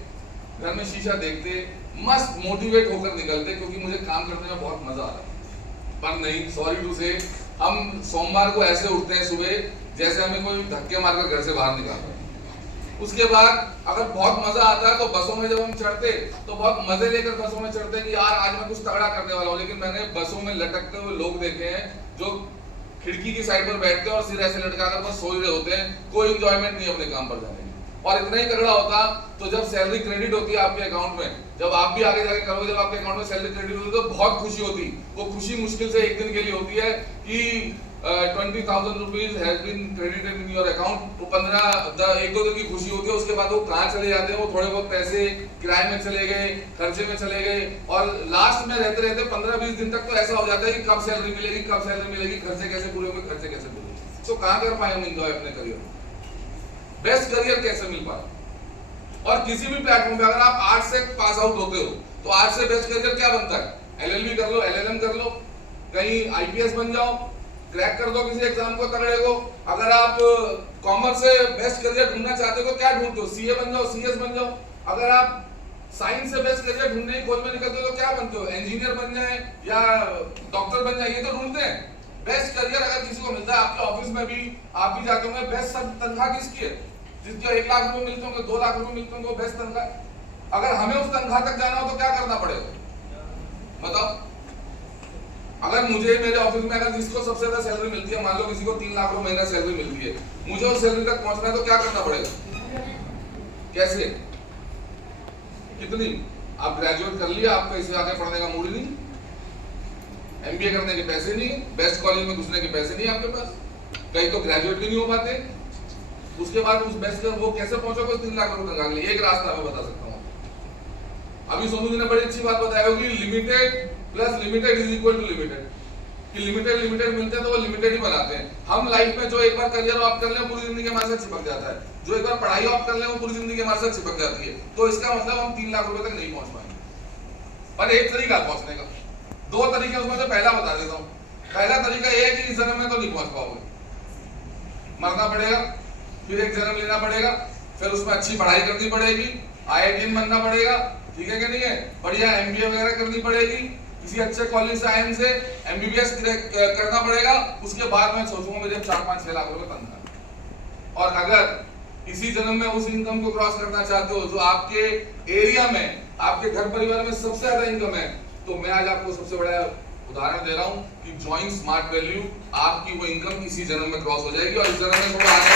घर में शीशा देखते, मस्त मोटिवेट होकर निकलते, क्योंकि मुझे काम करने में बहुत मजा आ रहा है। पर नहीं, सॉरी टू से, हम सोमवार को ऐसे उठते हैं सुबह जैसे हमें कोई धक्के मारकर घर से बाहर निकाल रहा है। उसके बाद अगर बहुत मजा आता है तो बसों में जब हम चढ़ते तो बहुत मजे लेकर बसों में चढ़ते हैं कि यार आज मैं कुछ तगड़ा करने वाला हूँ। लेकिन मैंने बसों में लटकते हुए लोग देखे हैं जो खिड़की की साइड पर बैठते हैं और सिर ऐसे लटकाकर बस सो रहे होते हैं, कोई एंजॉयमेंट नहीं अपने काम पर जाने की। और इतना ही तगड़ा होता तो जब सैलरी क्रेडिट होती है आपके अकाउंट में, जब आप भी आगे जाके करोगे, जब आपके अकाउंट में सैलरी क्रेडिट होती है तो बहुत खुशी होती। वो खुशी मुश्किल से एक दिन के लिए होती है कि 20,000 rupees has been credited in your account. तो 1-2 दिन की खुशी होती है, उसके बाद वो कहाँ चले जाते हैं, वो थोड़े बहुत पैसे किराए में चले गए, खर्चे में चले गए, और लास्ट में रहते रहते 15-20 दिन तक तो ऐसा हो जाता है कि कब सैलरी मिलेगी, कब सैलरी मिलेगी, खर्चे कैसे पूरे होंगे, खर्चे कैसे पूरे होंगे। तो कहाँ कर पाए हम एंजॉय अपने करियर में? बेस्ट करियर कैसे मिल पाए? और किसी भी प्लेटफॉर्म पे अगर आप आर्ट्स से पास आउट होते हो तो आर्ट्स से बेस्ट करियर क्या बनता है? LLB कर लो, LLM कर लो, कहीं IPS बन जाओ, क्रैक कर दो किसी एग्जाम को तगड़े को। अगर आप कॉमर्स से बेस्ट करियर ढूंढना चाहते हो तो क्या ढूंढते हो? CA बन जाओ, CS बन जाओ। अगर आप साइंस से बेस्ट करियर ढूंढने की खोज में निकलते हो तो क्या बनते हो? इंजीनियर बन जाए या डॉक्टर बन जाए, ये तो ढूंढते हैं। बेस्ट करियर अगर किसी को मिलता है, आपके ऑफिस में भी आप भी जाते होंगे, बेस्ट तनख्वाह किसकी है? जिसको 1 लाख रुपए मिलते होंगे, 2 लाख रुपए मिलते होंगे, वो बेस्ट तनख्वाह। अगर हमें उस तनख्वाह तक जाना हो तो क्या करना पड़ेगा बताओ? अगर मुझे मेरे ऑफिस में अगर जिसको सबसे ज्यादा सैलरी मिलती है, मान लो किसी को 3 लाख रुपए महीना सैलरी मिलती है, मुझे उस सैलरी तक पहुंचना है तो क्या करना पड़ेगा? कैसे? कितनी? आप ग्रेजुएट कर लिया, आपको इसे आगे पढ़ने का मूड ही नहीं, MBA करने के पैसे नहीं है, बेस्ट कॉलेज में घुसने के पैसे नहीं है आपके पास, कहीं तो ग्रेजुएट भी नहीं हो पाते, उसके बाद उस बेस्ट वो कैसे पहुंचोगे 3 लाख रुपए तक? एक रास्ता मैं बता सकता हूँ। अभी सोनू जी ने बड़ी अच्छी बात बताई होगी, limited plus limited is equal to limited, कि लिमिटेड मिलते हैं तो वो लिमिटेड ही बनाते हैं। हम लाइफ में जो एक बार करियर ऑफ कर ले पूरी जिंदगी हमारे साथ चिपक जाता है, जो एक बार पढ़ाई ऑफ कर ले वो पूरी जिंदगी हमारे साथ चिपक जाती है। तो इसका मतलब हम 3 लाख रुपए तक नहीं पहुंच पाएंगे। पर एक तरीका पहुंचने का, 2 तरीके उसमें से पहला बता देता हूँ। पहला तरीका ये है कि इस जन्म में तो नहीं पहुंच पाओगे, मरना पड़ेगा, फिर एक जन्म लेना पड़ेगा, फिर उसमें अच्छी पढ़ाई करनी पड़ेगी, IIT बनना पड़ेगा, ठीक है कि नहीं है, बढ़िया MBA वगैरह करनी पड़ेगी, किसी अच्छे कॉलेज से IIM से MBBS करना पड़ेगा, उसके बाद मैं सोचूंगा मुझे 4-5-6 लाख रुपए तनख्वाह। और अगर इसी जन्म में उस इनकम को क्रॉस करना चाहते हो जो आपके एरिया में, आपके घर परिवार में सबसे ज्यादा इनकम है, तो मैं आज आपको सबसे बड़ा उदाहरण दे रहा हूं कि जॉइन स्मार्ट वैल्यू, आपकी वो इनकम इसी जन्म में क्रॉस हो जाएगी और इस जन्म में थोड़ा आने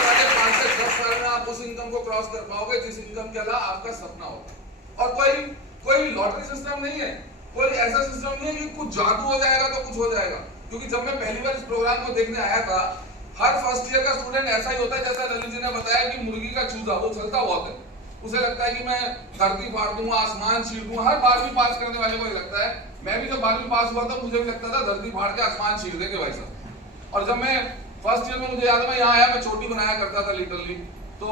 वाले 5 से 10 साल में आप उस इनकम को क्रॉस कर पाओगे जिस इनकम के अलावा आपका सपना होगा। और कोई लॉटरी सिस्टम नहीं है, कोई ऐसा सिस्टम नहीं है कि कुछ जादू हो जाएगा तो कुछ हो जाएगा। क्योंकि जब मैं पहली बार इस प्रोग्राम को देखने आया था, हर फर्स्ट ईयर का स्टूडेंट ऐसा ही होता है जैसा ललित जी ने बताया कि मुर्गी का चूजा, वो चलता बहुत है, उसे लगता है कि मैं धरती फाड़ दूंगा, आसमान छीड़ दूंगा। हर 12वीं पास करने वाले को ये लगता है। मैं भी जब 12वीं पास हुआ था मुझे भी लगता था धरती फाड़ के आसमान छीड़ देंगे भाई साहब। और जब मैं फर्स्ट ईयर में, मुझे याद है मैं यहाँ आया, मैं चोटी बनाया करता था लिटरली, तो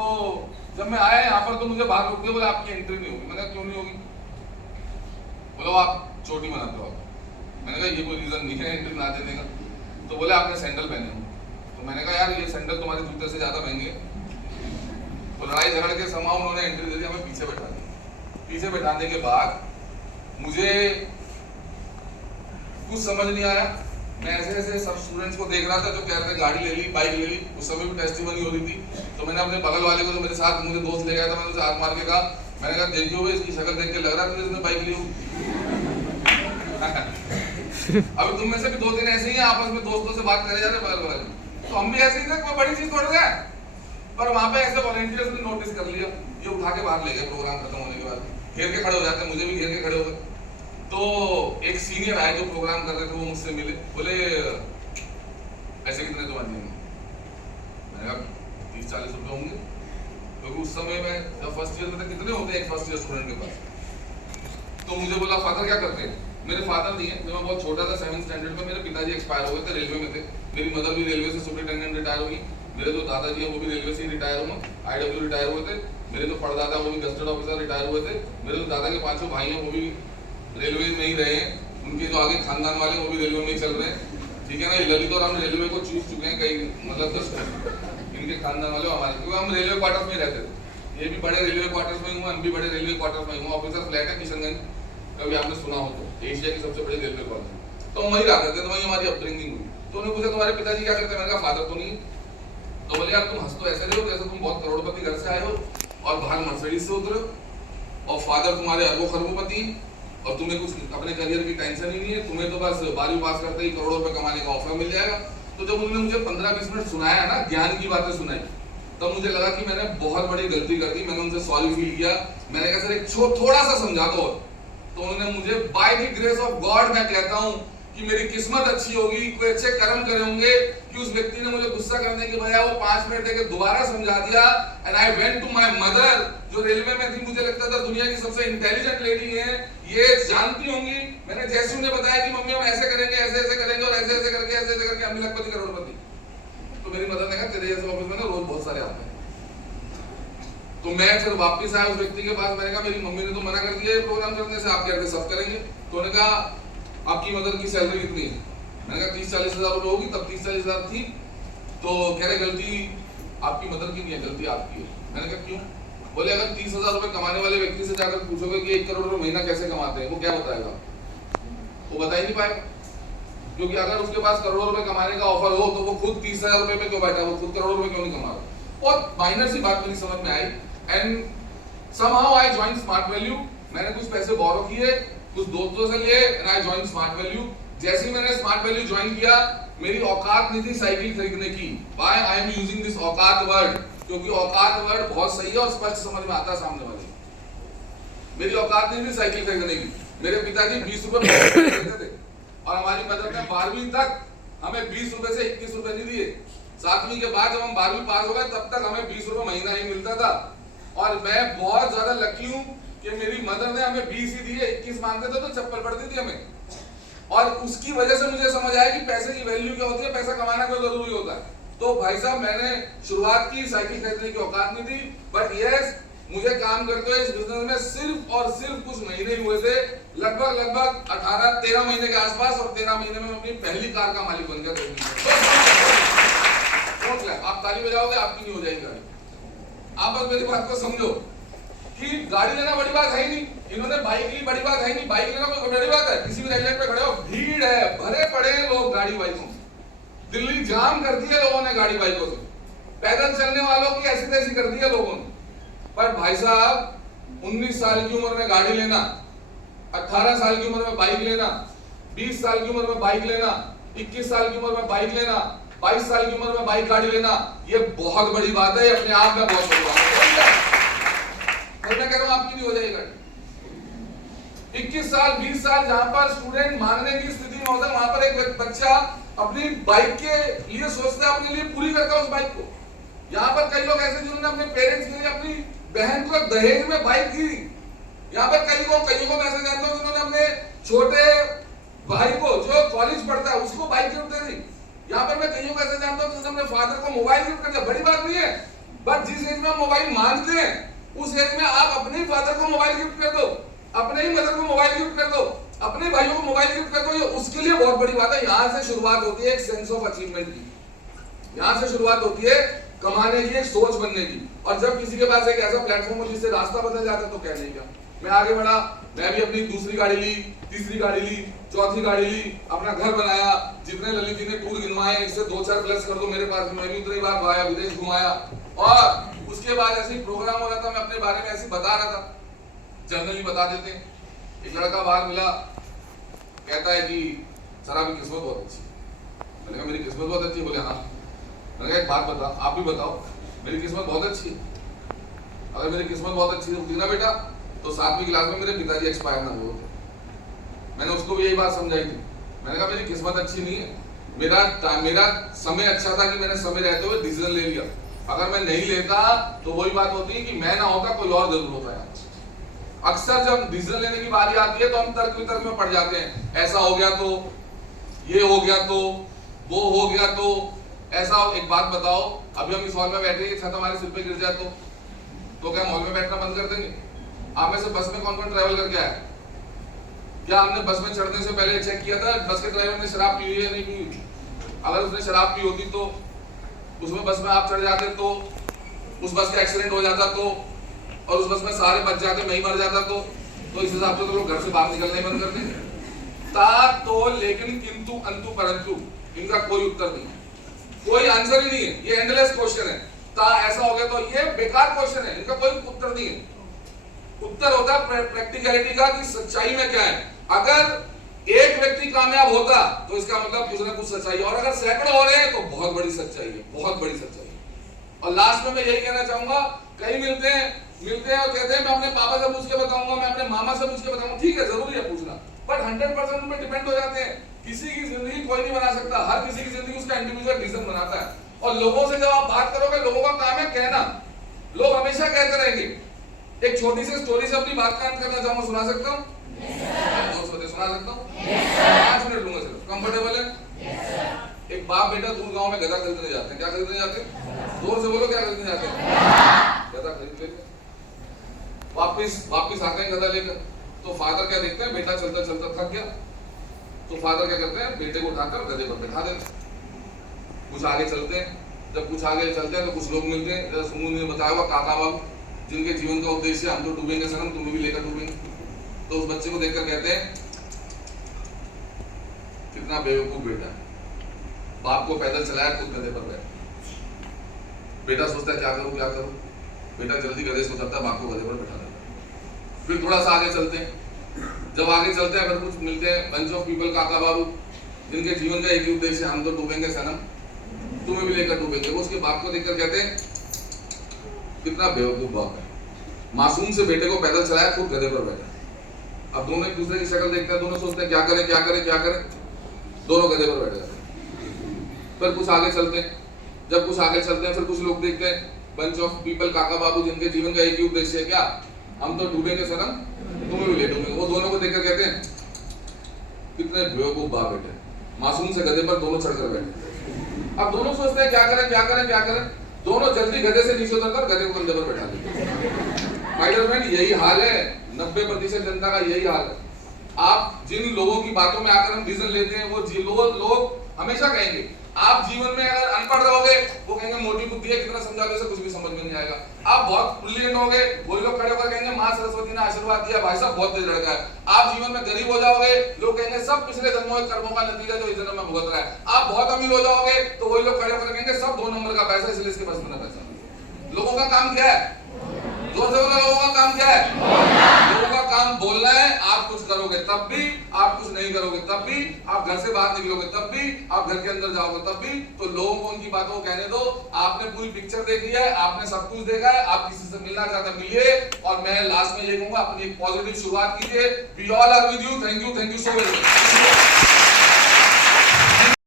जब मैं आया यहाँ पर तो मुझे बाहर रोक दिया, बोले आपकी एंट्री नहीं होगी। मैंने कहा क्यों नहीं होगी? बोलो आप चोटी बनाते हो। मैंने कहा ये कोई रीजन नहीं है एंट्री ना देने का। तो बोले आपने सैंडल पहने हो। तो मैंने कहा यार ये सैंडल तुम्हारे जूते से ज्यादा महंगे हैं। तो लड़ाई झगड़ के समा उन्होंने एंट्री दे दी, हमें पीछे बैठा दिया। पीछे बैठाने के बाद मुझे कुछ समझ नहीं आया। मैं ऐसे सब स्टूडेंट्स को देख रहा था जो कह रहे थे गाड़ी ले ली, बाइक ले ली, उस समय भी टेस्टिमनी हो रही थी। तो मैंने अपने बगल वाले को जो मेरे साथ मुझे दोस्त ले गया था, मैंने उसे हाथ मार के कहा, मैंने कहा देखियो भाई इसकी शक्ल देख के लग रहा था इसने बाइक ली हो। अभी तुम में से भी 2-3 ऐसे ही हैं, आपस में दोस्तों से बात करे जा रहे बगल वाले, तो हम भी ऐसे ही थे, कोई बड़ी चीज थोड़ी है। पर वहां पे ऐसे वॉलंटियर्स ने नोटिस कर लिया, ये उठा के बाहर ले गए। प्रोग्राम खत्म होने के बाद घेर के खड़े हो जाते, मुझे भी घेर के खड़े हो गए। तो एक सीनियर आए जो प्रोग्राम कर रहे थे, वो मुझसे मिले, बोले ऐसे कितने तुम्हारे दिए? मैंने कहा 30-40 रुपए होंगे, क्योंकि उस समय में जब फर्स्ट ईयर में था कितने होते हैं एक फर्स्ट ईयर स्टूडेंट के पास। तो मुझे बोला फादर क्या करते हैं? मेरे फादर नहीं है, जब मैं बहुत छोटा था 7th स्टैंडर्ड में मेरे पिताजी एक्सपायर हो गए थे, रेलवे में थे। मेरी मदर भी रेलवे से सुपरिटेंडेंट रिटायर हुई। मेरे जो दादाजी हैं वो भी रेलवे से ही रिटायर हुए, IW रिटायर हुए थे। मेरे जो परदादा वो भी गस्टेड ऑफिसर रिटायर हुए थे। मेरे जो दादा के 5 भाई हैं वो भी रेलवे में ही रहे हैं। उनके जो आगे खानदान वाले वो भी रेलवे में ही चल रहे हैं, ठीक है ना। ललित और हम रेलवे को चूस चुके हैं कई, मतलब 10 इनके खानदान वाले हमारे, क्योंकि हम रेलवे क्वार्टर्स में रहते थे। ये भी बड़े रेलवे क्वार्टर्स में हुए, हम भी बड़े रेलवे क्वार्टर्स में हुए। ऑफिसर फ्लैट है किशनगंज, कभी आपने सुना हो तो, एशिया की सबसे बड़ी रेलवे कॉलोनी। तो हम वहीं रहते थे, तो वहीं हमारी अपब्रिंगिंग हुई। तो उन्होंने पूछा तुम्हारे पिताजी क्या करते हैं? मैंने कहा फादर तो नहीं है। तो बोले यार तुम हंस तो ऐसे रहे हो जैसे तुम बहुत करोड़पति घर से आए हो और बाहर मर्सिडीज से उतरे हो, और फादर तुम्हारे अरबों खरबोपति और तुम्हें कुछ अपने करियर की टेंशन ही नहीं है, तुम्हें तो बस 12वीं पास करते ही करोड़ों रुपए कमाने का ऑफर मिल जाएगा। तो जब उन्होंने मुझे 15-20 मिनट सुनाया ना, ज्ञान की बातें सुनाई, तब मुझे लगा कि मैंने बहुत बड़ी गलती कर दी। मैंने उनसे सॉरी फील किया। मैंने कहा सर एक थोड़ा सा समझा दो। तो उन्होंने मुझे by the grace of God मैं कहता हूं कि मेरी किस्मत अच्छी होगी, कोई अच्छे कर्म करे होंगे कि उस व्यक्ति ने मुझे गुस्सा करने के बजाय वो 5 मिनट देकर दोबारा समझा दिया। And I went to my mother जो रेलवे में थी, मुझे लगता था दुनिया की सबसे इंटेलिजेंट लेडी है, ये जानती होंगी। मैंने जैसे उन्हें बताया कि मम्मी हम ऐसे करेंगे, ऐसे करेंगे और ऐसे करके हम लखपति करोड़पति। तो मेरी मदर ने कहा तेरे जैसे ऑफिस में ना रोज बहुत सारे आते हैं। तो मैं फिर वापस आया उस व्यक्ति के पास। मैंने कहा मेरी मम्मी ने तो मना कर दिया प्रोग्राम करने से, आप कहते सब करेंगे। तो उन्होंने कहा आपकी मदर की सैलरी कितनी है? मैंने कहा 30-40 हजार रुपए होगी, तब 30-40 हजार थी। तो कह रहे गलती आपकी मदर की नहीं है, गलती आपकी है। मैंने कहा क्यों? बोले अगर 30,000 रुपए कमाने वाले व्यक्ति से जाकर पूछोगे कि 1 करोड़ रुपए महीना कैसे कमाते हैं, वो क्या बताएगा? वो बता ही नहीं पाएगा। क्योंकि अगर उसके पास करोड़ों रुपए कमाने का ऑफर हो तो वो खुद 30,000 रुपए पे क्यों बैठा, वो खुद करोड़ रुपए क्यों नहीं कमा रहा? बहुत माइनर सी बात मेरी समझ में आई। And somehow I joined smart value. मैंने कुछ पैसे बोरो किए, कुछ दोस्तों से लिए, and I join smart value. जैसे ही मैंने स्मार्ट वैल्यू ज्वाइन किया, मेरी औकात नहीं थी साइकिल खरीदने की। Why I am using this औकात वर्ड? क्योंकि औकात वर्ड बहुत सही है और स्पष्ट समझ में आता है सामने वाले। मेरी औकात नहीं थी साइकिल खरीदने की। मेरे पिताजी 20 रुपए खरीदते थे और हमारी मदर ने 12वीं तक हमें 20 रुपए से 21 रुपए नहीं दिए। 7वीं के बाद जब हम 12वीं पास हो गए तब तक हमें 20 रुपए महीना ही मिलता था। और मैं बहुत ज्यादा लकी हूँ कि मेरी मदर ने हमें 20 ही दिए, 21 मांगते थे तो चप्पल पड़ती थी हमें। और उसकी वजह से मुझे समझ आया कि पैसे की वैल्यू क्या होती है, पैसा कमाना क्यों जरूरी होता है। तो भाई साहब मैंने शुरुआत की, साइकिल खरीदने की औकात नहीं थी, बट यस मुझे काम करते हुए इस बिजनेस में सिर्फ और सिर्फ कुछ महीने हुए थे, लगभग 18-13 महीने के आसपास, और 13 महीने में अपनी पहली कार का मालिक बन गया। आप ताली बजाओगे, आपकी नहीं हो जाएगी गाड़ी। आप बस मेरी बात को समझो कि गाड़ी लेना बड़ी बात है ही नहीं, इन्होंने बाइक ली बड़ी बात है ही नहीं, बाइक लेना कोई बड़ी बात है। किसी भी रेड लाइट पे खड़े हो, भीड़ है, भरे पड़े हैं लोग गाड़ी बाइकों से, दिल्ली जाम कर दी है लोगों ने गाड़ी बाइकों से, पैदल चलने वालों की ऐसी तैसी कर दी है लोगों ने। पर भाई साहब 19 साल की उम्र में गाड़ी लेना, 18 साल की उम्र में बाइक लेना, 20 साल की उम्र में बाइक लेना, 21 साल की उम्र में बाइक लेना, 22 साल की उम्र में बाइक गाड़ी लेना, ये बहुत बड़ी बात है, अपने आप में बहुत बड़ी बात है। मैं कह रहा हूं आपकी नहीं हो जाएगी गाड़ी। 21 साल 20 साल जहां पर स्टूडेंट मांगने की स्थिति में होता है, वहां पर एक बच्चा अपनी बाइक के लिए सोचता है, अपने लिए पूरी करता है उस बाइक को। यहाँ पर कई लोग ऐसे जिन्होंने अपने पेरेंट्स के लिए अपनी बहन को दहेज में बाइक दी। यहाँ पर कईयों को मैं ऐसे जानता हूँ जिन्होंने अपने छोटे भाई को जो कॉलेज पढ़ता है उसको बाइक गिफ्ट दे दी। यहाँ पर मैं कईयों को ऐसे जानता हूँ जिन्होंने अपने फादर को मोबाइल गिफ्ट कर दिया। बड़ी बात नहीं है, बट जिस एज में आप मोबाइल मांगते हैं उस एज में आप अपने ही फादर को मोबाइल गिफ्ट कर दो, अपने ही मदर को मोबाइल गिफ्ट कर दो, अपने भाइयों को मोबाइल गिफ्ट कर दो, ये उसके लिए बहुत बड़ी बात है। यहाँ से शुरुआत होती है एक सेंस ऑफ अचीवमेंट की, यहाँ से शुरुआत होती है कमाने की, एक सोच बनने की। और जब किसी के पास एक ऐसा प्लेटफॉर्म हो जिससे रास्ता बदल जाता है तो कहने क्या। मैं आगे बढ़ा, मैं भी अपनी दूसरी गाड़ी ली, तीसरी गाड़ी ली, चौथी गाड़ी ली, अपना घर बनाया, जितने ललित जी ने टूर गिनवाए इससे 2-4 प्लस कर दो मेरे पास, मैं भी उतनी बार घुमाया, विदेश घुमाया। और उसके बाद ऐसे प्रोग्राम हो रहा था, मैं अपने बारे में ऐसे बता रहा था, जनरली बता देते हैं। एक लड़का बाहर मिला, कहता है कि सर आपकी किस्मत बहुत अच्छी। मैंने कहा मेरी किस्मत बहुत अच्छी? बोले हाँ। मैंने कहा एक बात बता, आप भी बताओ, मेरी किस्मत बहुत अच्छी है। अगर मेरी किस्मत बहुत अच्छी होती ना बेटा तो 7वीं क्लास में मेरे पिताजी एक्सपायर ना हुए होते। मैंने उसको भी यही बात समझाई थी। मैंने कहा मेरी किस्मत अच्छी नहीं है, मेरा समय अच्छा था कि मैंने समय रहते हुए डिसीजन ले लिया। अगर मैं नहीं लेता तो वही बात होती है कि मैं ना होता कोई और जरूर होता है। अक्सर जब डिसीजन लेने की बारी आती है तो हम तर्क वितर्क में पड़ जाते हैं, ऐसा हो गया तो, ये हो गया तो, वो हो गया तो, ऐसा। एक बात बताओ, अभी हम इस हॉल में बैठे हैं, छत हमारे सिर पे गिर जाए तो क्या हॉल में बैठना बंद कर देंगे? आप में से बस में कौन कौन ट्रैवल करके आया? क्या हमने बस में चढ़ने से पहले चेक किया था बस के ड्राइवर ने शराब पी हुई है नहीं पी हुई? अगर उसने शराब पी होती तो उसमें बस में आप चढ़ जाते तो उस बस का एक्सीडेंट हो जाता तो, और उस बस में सारे बच जाते, मैं ही मर जाता तो इस हिसाब से तो लोग घर से बाहर निकलना ही बंद कर देंगे। ता तो लेकिन किंतु अंतु परंतु इनका कोई उत्तर नहीं है, कोई आंसर ही नहीं है। ये एंडलेस क्वेश्चन है। ता ऐसा हो गया तो ये बेकार क्वेश्चन है, इनका कोई उत्तर नहीं है। उत्तर होता है प्रैक्टिकलिटी का कि सच्चाई में क्या है। अगर एक व्यक्ति कामयाब होता तो इसका मतलब कुछ ना कुछ सच्चाई है, और अगर सैकड़ों हो रहे हैं तो बहुत बड़ी सच्चाई है, बहुत बड़ी सच्चाई है। और लास्ट में मैं यही कहना चाहूंगा, कई मिलते हैं और कहते हैं मैं अपने पापा से पूछ के बताऊंगा, मैं अपने मामा से पूछ के बताऊंगा। ठीक है, जरूरी है पूछना, बट 100% उन पर डिपेंड हो जाते हैं। किसी की जिंदगी कोई नहीं बना सकता, हर किसी की जिंदगी उसका इंडिविजुअल डिसीजन बनाता है। और लोगों से जब आप बात करोगे, लोगों का काम है कहना, लोग हमेशा कहते रहेंगे। एक छोटी सी स्टोरी से अपनी बात का अंत करना चाहूंगा, सुना सकता हूँ? सुना सकता हूँ? 5 मिनट लूंगा सिर्फ, कंफर्टेबल है? एक बाप बेटा दूर गांव में गधा खरीदने जाते हैं। क्या खरीदने जाते हैं? जोर से बोलो, क्या खरीदने जाते हैं? गधा खरीद लेते। वापिस आते हैं गधा लेकर, तो फादर क्या देखते हैं, बेटा चलता चलता थक गया, तो फादर क्या करते हैं, बेटे को उठाकर गधे पर बैठा देते। कुछ आगे चलते हैं, जब कुछ आगे चलते हैं तो कुछ लोग मिलते हैं, जैसे सुमू ने बताया हुआ काका बाबू, जिनके जीवन का उद्देश्य हम तो डूबेंगे सनम, तुम्हें भी लेकर डूबेंगे। तो उस बच्चे को देखकर कहते हैं कितना बेवकूफ बेटा है, बाप को पैदल चलाया, खुद गधे पर बैठा। बेटा सोचता है क्या करूं, बेटा जल्दी गधे से उतरता है, बाप को गधे पर बैठा देता। फिर थोड़ा सा आगे चलते हैं, जब आगे चलते हैं फिर कुछ मिलते हैं बंच ऑफ पीपल, काका बाबू, जिनके जीवन का एक ही उद्देश्य हम तो डूबेंगे सनम, तुम्हें भी लेकर डूबेंगे। वो उसके बाप को देखकर कहते हैं कितना बेवकूफ बाप है, मासूम से बेटे को पैदल चलाया, खुद गधे पर बैठा। अब दोनों एक दूसरे की शक्ल देखते हैं, दोनों सोचते हैं क्या करें क्या करें क्या करें, दोनों गधे पर बैठे जाते। फिर कुछ आगे चलते हैं, जब कुछ आगे चलते हैं फिर कुछ लोग देखते हैं बंच ऑफ पीपल, काका बाबू, जिनके जीवन का एक ही उद्देश्य है, क्या, हम तो डूबेंगे सनम, तुम्हें भी ले डूबेंगे। वो दोनों को देखकर कहते हैं कितने बेवकूफ बाप बेटे, मासूम से गधे पर दोनों चढ़कर बैठे। अब दोनों सोचते हैं क्या करें क्या करें क्या करें, दोनों जल्दी गधे से नीचे उतरकर गधे को कंधे पर बैठा देते। स्पाइडरमैन यही हाल है, 90% जनता का यही हाल है। आप जिन लोगों की बातों में आकर हम डिसीजन लेते हैं, वो लोग हमेशा कहेंगे, आप जीवन में अगर अनपढ़ रहोगे, वो कहेंगे मोटी बुद्धि है, कितना समझाने से कुछ भी समझ में नहीं आएगा। आप बहुत ब्रिलियंट होगे, वो लोग खड़े होकर कहेंगे माँ सरस्वती ने आशीर्वाद दिया, भाई साहब बहुत तेज लड़का है। आप जीवन में गरीब हो जाओगे, लोग कहेंगे सब पिछले जन्मों के कर्मों का नतीजा जो इस जन्म में भुगत रहा है। आप बहुत अमीर हो जाओगे तो वही लोग खड़े होकर कहेंगे सब 2 नंबर का पैसा, इसलिए इसके पास इतना पैसा। लोगों का काम क्या है? जोर से बोलो, लोगों का काम क्या है? लोगों का काम बोलना है। आप कुछ करोगे तब भी, आप कुछ नहीं करोगे तब भी, आप घर से बाहर निकलोगे तब भी, आप घर के अंदर जाओगे तब भी। तो लोगों को उनकी बातों को कहने दो। आपने पूरी पिक्चर देखी है, आपने सब कुछ देखा है, आप किसी से मिलना चाहते हैं मिलिए। और मैं लास्ट में ये कहूंगा, अपनी एक पॉजिटिव शुरुआत कीजिए। We all are with you, thank you so very much.